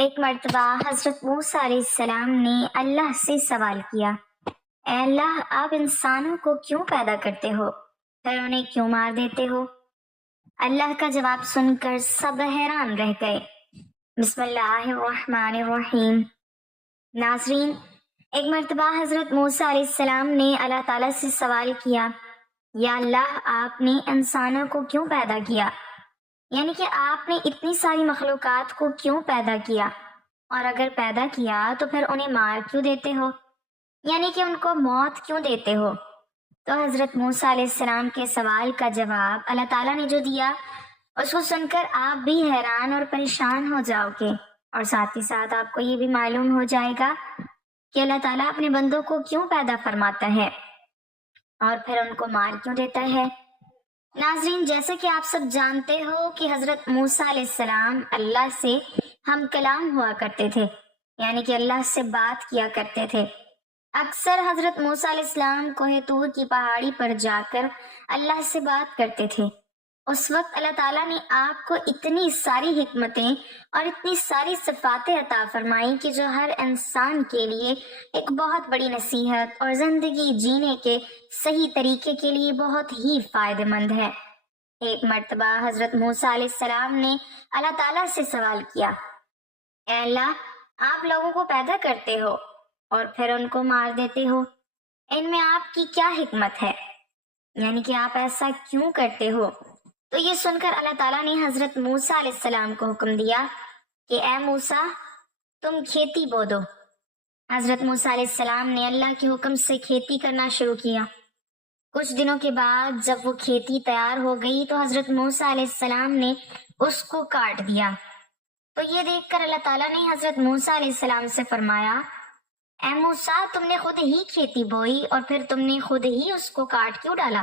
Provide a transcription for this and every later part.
ایک مرتبہ حضرت موسیٰ علیہ السلام نے اللہ سے سوال کیا، اے اللہ، آپ انسانوں کو کیوں پیدا کرتے ہو پھر انہیں کیوں مار دیتے ہو؟ اللہ کا جواب سن کر سب حیران رہ گئے۔ بسم اللہ الرحمن الرحیم۔ ناظرین، ایک مرتبہ حضرت موسیٰ علیہ السلام نے اللہ تعالیٰ سے سوال کیا، یا اللہ، آپ نے انسانوں کو کیوں پیدا کیا؟ یعنی کہ آپ نے اتنی ساری مخلوقات کو کیوں پیدا کیا، اور اگر پیدا کیا تو پھر انہیں مار کیوں دیتے ہو، یعنی کہ ان کو موت کیوں دیتے ہو؟ تو حضرت موسیٰ علیہ السلام کے سوال کا جواب اللہ تعالیٰ نے جو دیا، اس کو سن کر آپ بھی حیران اور پریشان ہو جاؤ گے، اور ساتھ ہی ساتھ آپ کو یہ بھی معلوم ہو جائے گا کہ اللہ تعالیٰ اپنے بندوں کو کیوں پیدا فرماتا ہے اور پھر ان کو مار کیوں دیتا ہے۔ ناظرین، جیسا کہ آپ سب جانتے ہو کہ حضرت موسیٰ علیہ السلام اللہ سے ہم کلام ہوا کرتے تھے، یعنی کہ اللہ سے بات کیا کرتے تھے۔ اکثر حضرت موسیٰ علیہ السلام کوہ طور کی پہاڑی پر جا کر اللہ سے بات کرتے تھے۔ اس وقت اللہ تعالیٰ نے آپ کو اتنی ساری حکمتیں اور اتنی ساری صفاتیں عطا فرمائی کہ جو ہر انسان کے لیے ایک بہت بڑی نصیحت اور زندگی جینے کے صحیح طریقے کے لیے بہت ہی فائدہ مند ہے۔ ایک مرتبہ حضرت موسیٰ علیہ السلام نے اللہ تعالیٰ سے سوال کیا، اے اللہ، آپ لوگوں کو پیدا کرتے ہو اور پھر ان کو مار دیتے ہو، ان میں آپ کی کیا حکمت ہے؟ یعنی کہ آپ ایسا کیوں کرتے ہو؟ تو یہ سن کر اللہ تعالیٰ نے حضرت موسیٰ علیہ السلام کو حکم دیا کہ اے موسیٰ، تم کھیتی بو دو۔ حضرت موسیٰ علیہ السلام نے اللہ کے حکم سے کھیتی کرنا شروع کیا۔ کچھ دنوں کے بعد جب وہ کھیتی تیار ہو گئی تو حضرت موسیٰ علیہ السلام نے اس کو کاٹ دیا۔ تو یہ دیکھ کر اللہ تعالیٰ نے حضرت موسیٰ علیہ السلام سے فرمایا، اے موسیٰ، تم نے خود ہی کھیتی بوئی اور پھر تم نے خود ہی اس کو کاٹ کیوں ڈالا؟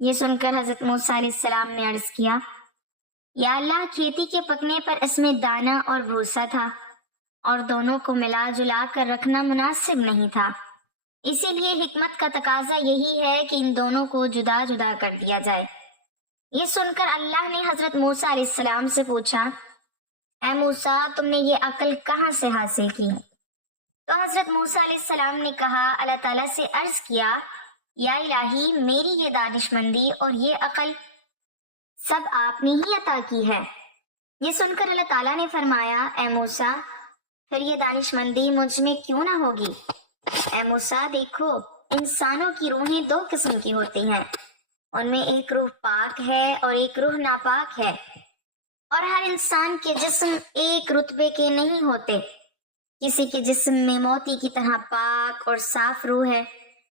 یہ سن کر حضرت موسیٰ علیہ السلام نے عرض کیا، یا اللہ، کھیتی کے پکنے پر اس میں دانہ اور بھوسا تھا، اور دونوں کو ملا جلا کر رکھنا مناسب نہیں تھا، اسی لیے حکمت کا تقاضا یہی ہے کہ ان دونوں کو جدا جدا کر دیا جائے۔ یہ سن کر اللہ نے حضرت موسیٰ علیہ السلام سے پوچھا، اے موسیٰ، تم نے یہ عقل کہاں سے حاصل کی؟ تو حضرت موسیٰ علیہ السلام نے کہا، اللہ تعالیٰ سے عرض کیا، یا الہی، میری یہ دانش مندی اور یہ عقل سب آپ نے ہی عطا کی ہے۔ یہ سن کر اللہ تعالیٰ نے فرمایا، اے موسیٰ، پھر یہ دانش مندی مجھ میں کیوں نہ ہوگی؟ اے موسیٰ، دیکھو، انسانوں کی روحیں دو قسم کی ہوتی ہیں، ان میں ایک روح پاک ہے اور ایک روح ناپاک ہے، اور ہر انسان کے جسم ایک رتبے کے نہیں ہوتے۔ کسی کے جسم میں موتی کی طرح پاک اور صاف روح ہے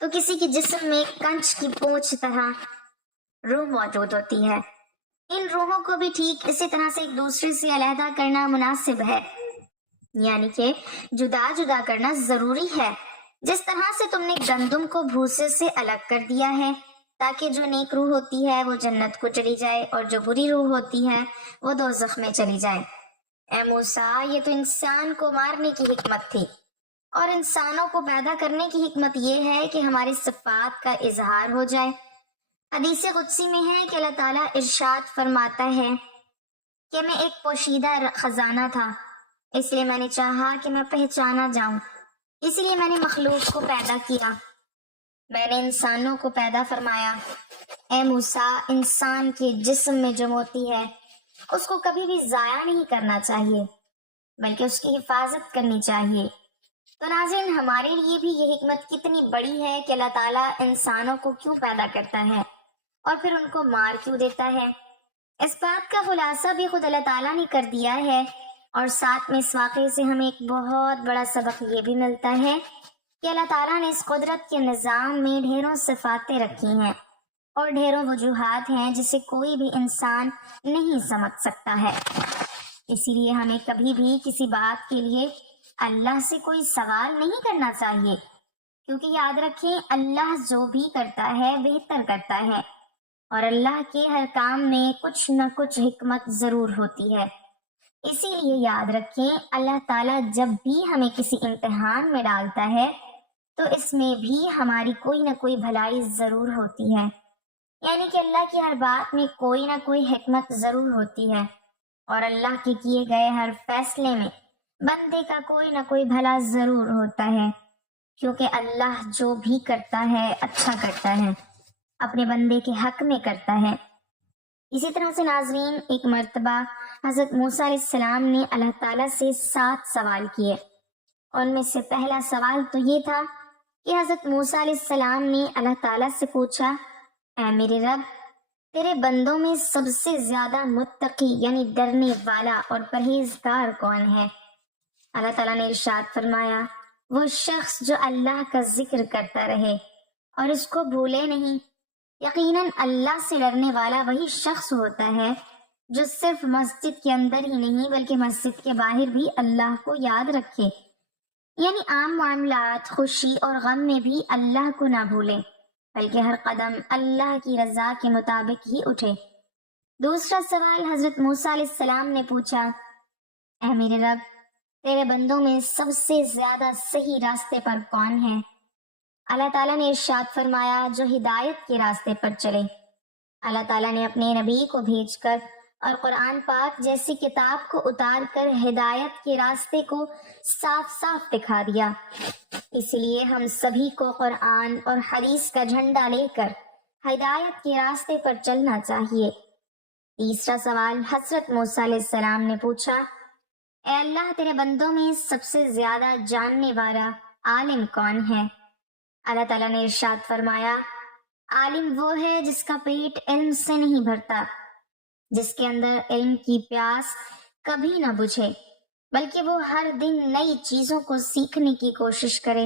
تو کسی کے جسم میں کنچ کی پونچھ طرح روح موجود ہوتی ہے۔ ان روحوں کو بھی ٹھیک اسی طرح سے ایک دوسرے سے علیحدہ کرنا مناسب ہے، یعنی کہ جدا جدا کرنا ضروری ہے۔ جس طرح سے تم نے گندم کو بھوسے سے الگ کر دیا ہے تاکہ جو نیک روح ہوتی ہے وہ جنت کو چلی جائے اور جو بری روح ہوتی ہے وہ دوزخ میں چلی جائے۔ اے موسیٰ، یہ تو انسان کو مارنے کی حکمت تھی، اور انسانوں کو پیدا کرنے کی حکمت یہ ہے کہ ہماری صفات کا اظہار ہو جائے۔ حدیث قدسی میں ہے کہ اللہ تعالیٰ ارشاد فرماتا ہے کہ میں ایک پوشیدہ خزانہ تھا، اس لیے میں نے چاہا کہ میں پہچانا جاؤں، اسی لیے میں نے مخلوق کو پیدا کیا، میں نے انسانوں کو پیدا فرمایا۔ اے موسیٰ، انسان کے جسم میں جو موتی ہے اس کو کبھی بھی ضائع نہیں کرنا چاہیے بلکہ اس کی حفاظت کرنی چاہیے۔ تو ناظرین، ہمارے لیے بھی یہ حکمت کتنی بڑی ہے کہ اللہ تعالیٰ انسانوں کو کیوں پیدا کرتا ہے اور پھر ان کو مار کیوں دیتا ہے۔ اس بات کا خلاصہ بھی خود اللہ تعالیٰ نے کر دیا ہے، اور ساتھ میں اس واقعے سے ہمیں ایک بہت بڑا سبق یہ بھی ملتا ہے کہ اللہ تعالیٰ نے اس قدرت کے نظام میں ڈھیروں صفاتیں رکھی ہیں اور ڈھیروں وجوہات ہیں جسے کوئی بھی انسان نہیں سمجھ سکتا ہے۔ اسی لیے ہمیں کبھی بھی کسی بات کے لیے اللہ سے کوئی سوال نہیں کرنا چاہیے، کیونکہ یاد رکھیں، اللہ جو بھی کرتا ہے بہتر کرتا ہے، اور اللہ کے ہر کام میں کچھ نہ کچھ حکمت ضرور ہوتی ہے۔ اسی لیے یاد رکھیں، اللہ تعالیٰ جب بھی ہمیں کسی امتحان میں ڈالتا ہے تو اس میں بھی ہماری کوئی نہ کوئی بھلائی ضرور ہوتی ہے، یعنی کہ اللہ کی ہر بات میں کوئی نہ کوئی حکمت ضرور ہوتی ہے، اور اللہ کے کیے گئے ہر فیصلے میں بندے کا کوئی نہ کوئی بھلا ضرور ہوتا ہے، کیونکہ اللہ جو بھی کرتا ہے اچھا کرتا ہے، اپنے بندے کے حق میں کرتا ہے۔ اسی طرح سے ناظرین، ایک مرتبہ حضرت موسیٰ علیہ السلام نے اللہ تعالیٰ سے 7 سوال کیے۔ ان میں سے پہلا سوال تو یہ تھا کہ حضرت موسیٰ علیہ السلام نے اللہ تعالیٰ سے پوچھا، اے میرے رب، تیرے بندوں میں سب سے زیادہ متقی یعنی ڈرنے والا اور پرہیزگار کون ہے؟ اللہ تعالیٰ نے ارشاد فرمایا، وہ شخص جو اللہ کا ذکر کرتا رہے اور اس کو بھولے نہیں۔ یقیناً اللہ سے ڈرنے والا وہی شخص ہوتا ہے جو صرف مسجد کے اندر ہی نہیں بلکہ مسجد کے باہر بھی اللہ کو یاد رکھے، یعنی عام معاملات، خوشی اور غم میں بھی اللہ کو نہ بھولے بلکہ ہر قدم اللہ کی رضا کے مطابق ہی اٹھے۔ دوسرا سوال حضرت موسیٰ علیہ السلام نے پوچھا، اے میرے رب، تیرے بندوں میں سب سے زیادہ صحیح راستے پر کون ہے؟ اللہ تعالیٰ نے ارشاد فرمایا، جو ہدایت کے راستے پر چلے۔ اللہ تعالیٰ نے اپنے نبی کو بھیج کر اور قرآن پاک جیسی کتاب کو اتار کر ہدایت کے راستے کو صاف صاف دکھا دیا۔ اس لیے ہم سبھی کو قرآن اور حدیث کا جھنڈا لے کر ہدایت کے راستے پر چلنا چاہیے۔ تیسرا سوال حضرت موسیٰ علیہ السلام نے پوچھا، اے اللہ، تیرے بندوں میں سب سے زیادہ جاننے والا عالم کون ہے؟ اللہ تعالیٰ نے ارشاد فرمایا، عالم وہ ہے جس کا پیٹ علم سے نہیں بھرتا، جس کے اندر علم کی پیاس کبھی نہ بجھے، بلکہ وہ ہر دن نئی چیزوں کو سیکھنے کی کوشش کرے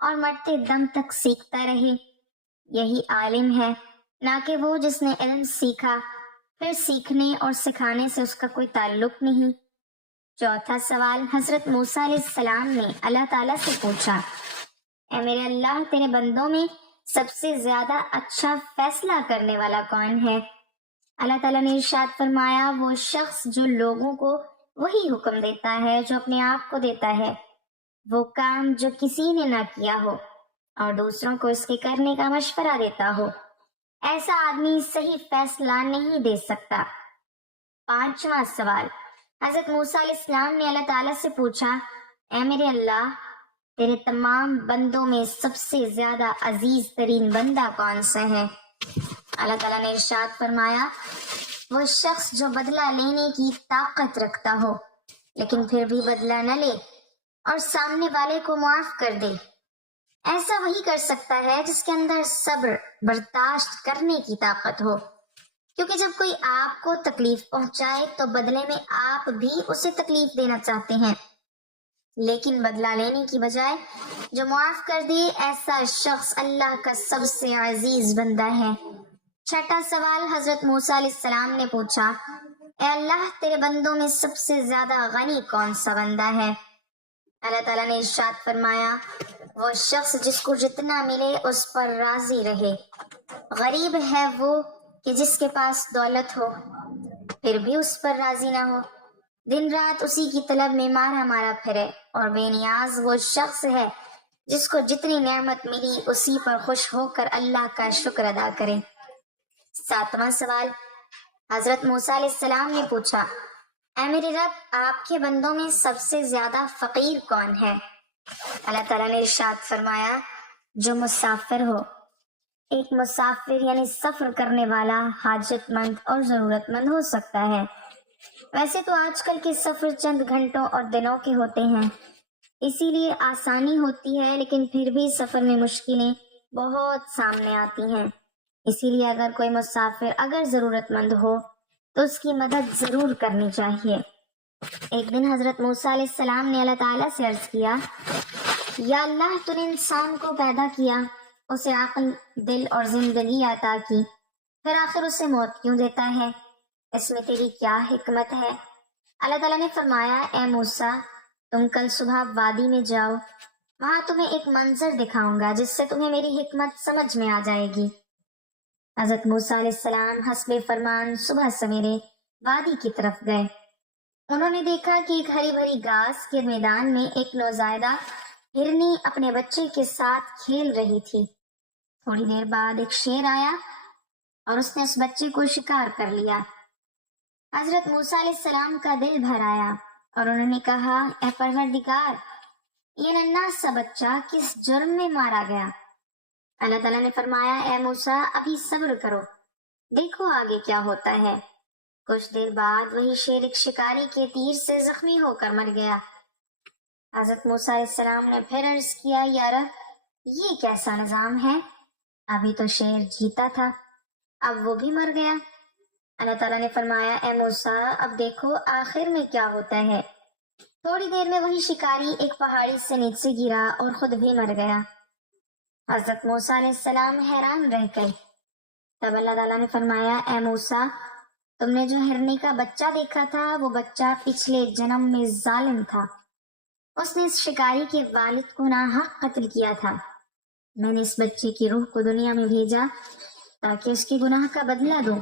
اور مرتے دم تک سیکھتا رہے۔ یہی عالم ہے، نہ کہ وہ جس نے علم سیکھا پھر سیکھنے اور سکھانے سے اس کا کوئی تعلق نہیں۔ چوتھا سوال حضرت موسیٰ علیہ السلام نے اللہ تعالیٰ سے پوچھا، اے میرے اللہ، تیرے بندوں میں سب سے زیادہ اچھا فیصلہ کرنے والا کون ہے؟ اللہ تعالیٰ نے ارشاد فرمایا، وہ شخص جو لوگوں کو وہی حکم دیتا ہے جو اپنے آپ کو دیتا ہے، وہ کام جو کسی نے نہ کیا ہو اور دوسروں کو اس کے کرنے کا مشورہ دیتا ہو، ایسا آدمی صحیح فیصلہ نہیں دے سکتا۔ پانچواں سوال حضرت موسیٰ علیہ السلام نے اللہ تعالیٰ سے پوچھا، اے میرے اللہ، تیرے تمام بندوں میں سب سے زیادہ عزیز ترین بندہ کون سا ہے؟ اللہ تعالیٰ نے ارشاد فرمایا، وہ شخص جو بدلہ لینے کی طاقت رکھتا ہو لیکن پھر بھی بدلہ نہ لے اور سامنے والے کو معاف کر دے۔ ایسا وہی کر سکتا ہے جس کے اندر صبر برداشت کرنے کی طاقت ہو، کیونکہ جب کوئی آپ کو تکلیف پہنچائے تو بدلے میں آپ بھی اسے تکلیف دینا چاہتے ہیں، لیکن بدلہ لینے کی بجائے جو معاف کر دے، ایسا شخص اللہ کا سب سے عزیز بندہ ہے۔ چھٹا سوال حضرت موسیٰ علیہ السلام نے پوچھا، اے اللہ، تیرے بندوں میں سب سے زیادہ غنی کون سا بندہ ہے؟ اللہ تعالیٰ نے ارشاد فرمایا، وہ شخص جس کو جتنا ملے اس پر راضی رہے۔ غریب ہے وہ کہ جس کے پاس دولت ہو پھر بھی اس پر راضی نہ ہو، دن رات اسی کی طلب میں مارا مارا پھرے، اور بے نیاز وہ شخص ہے جس کو جتنی نعمت ملی اسی پر خوش ہو کر اللہ کا شکر ادا کرے۔ ساتواں سوال حضرت موسیٰ علیہ السلام نے پوچھا، اے میرے رب، آپ کے بندوں میں سب سے زیادہ فقیر کون ہے؟ اللہ تعالیٰ نے ارشاد فرمایا، جو مسافر ہو۔ ایک مسافر یعنی سفر کرنے والا حاجت مند اور ضرورت مند ہو سکتا ہے۔ ویسے تو آج کل کے سفر چند گھنٹوں اور دنوں کے ہوتے ہیں، اسی لیے آسانی ہوتی ہے، لیکن پھر بھی سفر میں مشکلیں بہت سامنے آتی ہیں۔ اسی لیے اگر کوئی مسافر اگر ضرورت مند ہو تو اس کی مدد ضرور کرنی چاہیے۔ ایک دن حضرت موسیٰ علیہ السلام نے اللہ تعالیٰ سے عرض کیا، یا اللہ، تو نے انسان کو پیدا کیا، اسے عقل، دل اور زندگی عطا کی، پھر آخر اسے موت کیوں دیتا ہے؟ اس میں تیری کیا حکمت ہے؟ اللہ تعالیٰ نے فرمایا، اے موسیٰ، تم کل صبح وادی میں جاؤ، وہاں تمہیں ایک منظر دکھاؤں گا جس سے تمہیں میری حکمت سمجھ میں آ جائے گی۔ حضرت موسیٰ علیہ السلام حسب فرمان صبح سویرے وادی کی طرف گئے۔ انہوں نے دیکھا کہ ایک ہری بھری گھاس کے میدان میں ایک نوزائیدہ ہرنی اپنے بچے کے ساتھ کھیل رہی تھی۔ تھوڑی دیر بعد ایک شیر آیا اور اس نے اس بچے کو شکار کر لیا۔ حضرت موسیٰ علیہ السلام کا دل بھر آیا اور انہوں نے کہا، اے پروردگار، یہ ننھا سا بچہ کس جرم میں مارا گیا؟ اللہ تعالیٰ نے فرمایا، اے موسیٰ ابھی صبر کرو، دیکھو آگے کیا ہوتا ہے۔ کچھ دیر بعد وہی شیر ایک شکاری کے تیر سے زخمی ہو کر مر گیا۔ حضرت موسیٰ علیہ السلام نے پھر عرض کیا، یا رب، یہ کیسا نظام ہے؟ ابھی تو شیر جیتا تھا، اب وہ بھی مر گیا۔ اللہ تعالیٰ نے فرمایا، اے موسیٰ اب دیکھو آخر میں کیا ہوتا ہے۔ تھوڑی دیر میں وہی شکاری ایک پہاڑی سے نیچے گرا اور خود بھی مر گیا۔ حضرت موسیٰ علیہ السلام حیران رہ گئے۔ تب اللہ تعالیٰ نے فرمایا، اے موسیٰ، تم نے جو ہرنی کا بچہ دیکھا تھا وہ بچہ پچھلے جنم میں ظالم تھا، اس نے اس شکاری کے والد کو ناحق قتل کیا تھا۔ میں نے اس بچے کی روح کو دنیا میں بھیجا تاکہ اس کے گناہ کا بدلہ دوں،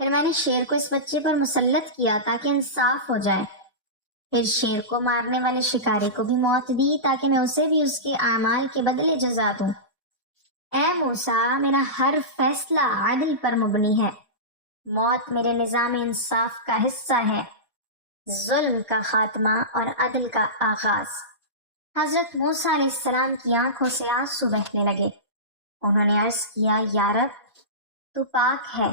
پھر میں نے شیر کو اس بچے پر مسلط کیا تاکہ انصاف ہو جائے، پھر شیر کو مارنے والے شکاری کو بھی موت دی تاکہ میں اسے بھی اس کے اعمال کے بدلے جزا دوں۔ اے موسیٰ، میرا ہر فیصلہ عدل پر مبنی ہے، موت میرے نظام انصاف کا حصہ ہے، ظلم کا خاتمہ اور عدل کا آغاز۔ حضرت موسیٰ علیہ السلام کی آنکھوں سے آنسو بہنے لگے۔ انہوں نے عرض کیا، یا رب، تو پاک ہے،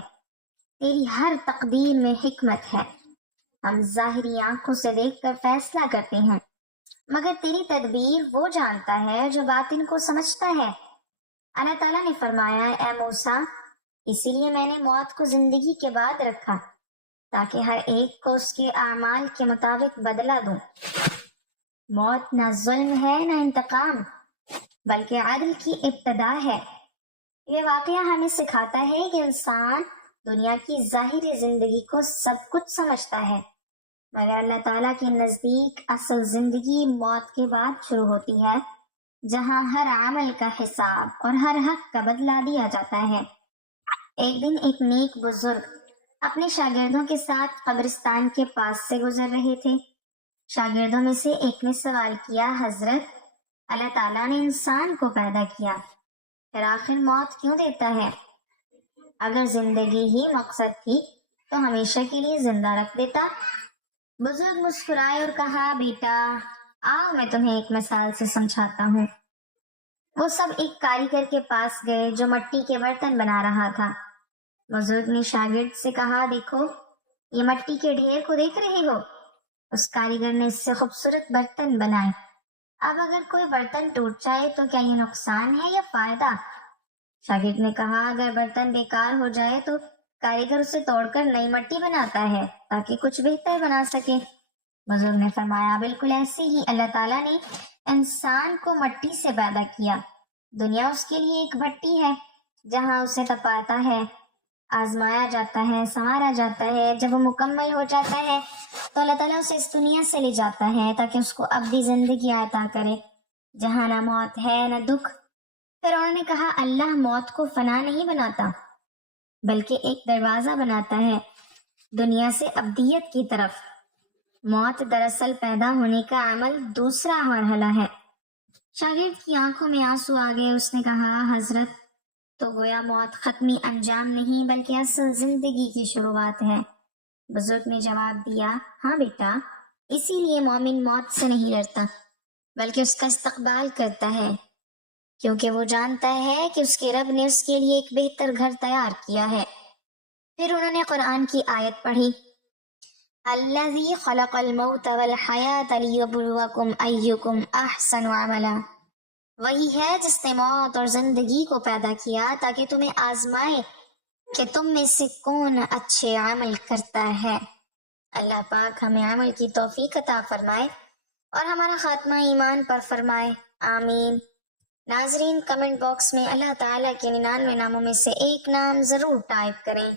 تیری ہر تقدیر میں حکمت ہے، ہم ظاہری آنکھوں سے دیکھ کر فیصلہ کرتے ہیں، مگر تیری تدبیر وہ جانتا ہے جو باطن کو سمجھتا ہے۔ اللہ تعالیٰ نے فرمایا، اے موسیٰ، اسی لیے میں نے موت کو زندگی کے بعد رکھا تاکہ ہر ایک کو اس کے اعمال کے مطابق بدلہ دوں۔ موت نہ ظلم ہے نہ انتقام، بلکہ عدل کی ابتدا ہے۔ یہ واقعہ ہمیں سکھاتا ہے کہ انسان دنیا کی ظاہری زندگی کو سب کچھ سمجھتا ہے، مگر اللہ تعالیٰ کے نزدیک اصل زندگی موت کے بعد شروع ہوتی ہے، جہاں ہر عمل کا حساب اور ہر حق کا بدلہ دیا جاتا ہے۔ ایک دن ایک نیک بزرگ اپنے شاگردوں کے ساتھ قبرستان کے پاس سے گزر رہے تھے۔ شاگردوں میں سے ایک نے سوال کیا، حضرت، اللہ تعالیٰ نے انسان کو پیدا کیا، پھر آخر موت کیوں دیتا ہے؟ اگر زندگی ہی مقصد تھی تو ہمیشہ کے لیے زندہ رکھ دیتا۔ بزرگ مسکرائے اور کہا، بیٹا، آؤ میں تمہیں ایک مثال سے سمجھاتا ہوں۔ وہ سب ایک کاریگر کے پاس گئے جو مٹی کے برتن بنا رہا تھا۔ بزرگ نے شاگرد سے کہا، دیکھو، یہ مٹی کے ڈھیر کو دیکھ رہے ہو؟ اس کاریگر نے اس سے خوبصورت برتن بنائے۔ اب اگر کوئی برتن ٹوٹ جائے تو کیا یہ نقصان ہے یا فائدہ؟ شاگرد نے کہا، اگر برتن بیکار ہو جائے تو کاریگر اسے توڑ کر نئی مٹی بناتا ہے تاکہ کچھ بہتر بنا سکے۔ بزرگ نے فرمایا، بالکل ایسے ہی اللہ تعالیٰ نے انسان کو مٹی سے پیدا کیا، دنیا اس کے لیے ایک بھٹی ہے جہاں اسے تپاتا ہے، آزمایا جاتا ہے، سنوارا جاتا ہے۔ جب وہ مکمل ہو جاتا ہے تو اللہ تعالیٰ اسے اس دنیا سے لے جاتا ہے تاکہ اس کو ابدی زندگی عطا کرے جہاں نہ موت ہے نہ دکھ۔ پھر انہوں نے کہا، اللہ موت کو فنا نہیں بناتا بلکہ ایک دروازہ بناتا ہے دنیا سے ابدیت کی طرف۔ موت دراصل پیدا ہونے کا عمل دوسرا مرحلہ ہے۔ شاگرد کی آنکھوں میں آنسو آ گئے۔ اس نے کہا، حضرت، تو گویا موت ختمی انجام نہیں بلکہ اصل زندگی کی شروعات ہے۔ بزرگ نے جواب دیا، ہاں بیٹا، اسی لیے مومن موت سے نہیں ڈرتا بلکہ اس کا استقبال کرتا ہے، کیونکہ وہ جانتا ہے کہ اس کے رب نے اس کے لیے ایک بہتر گھر تیار کیا ہے۔ پھر انہوں نے قرآن کی آیت پڑھی، الذی خلق الموت والحیات لیبلوکم ایکم احسن عملا، وہی ہے جس نے موت اور زندگی کو پیدا کیا تاکہ تمہیں آزمائے کہ تم میں سے کون اچھے عمل کرتا ہے۔ اللہ پاک ہمیں عمل کی توفیق عطا فرمائے اور ہمارا خاتمہ ایمان پر فرمائے، آمین۔ ناظرین، کمنٹ باکس میں اللہ تعالیٰ کے 99 ناموں میں سے ایک نام ضرور ٹائپ کریں۔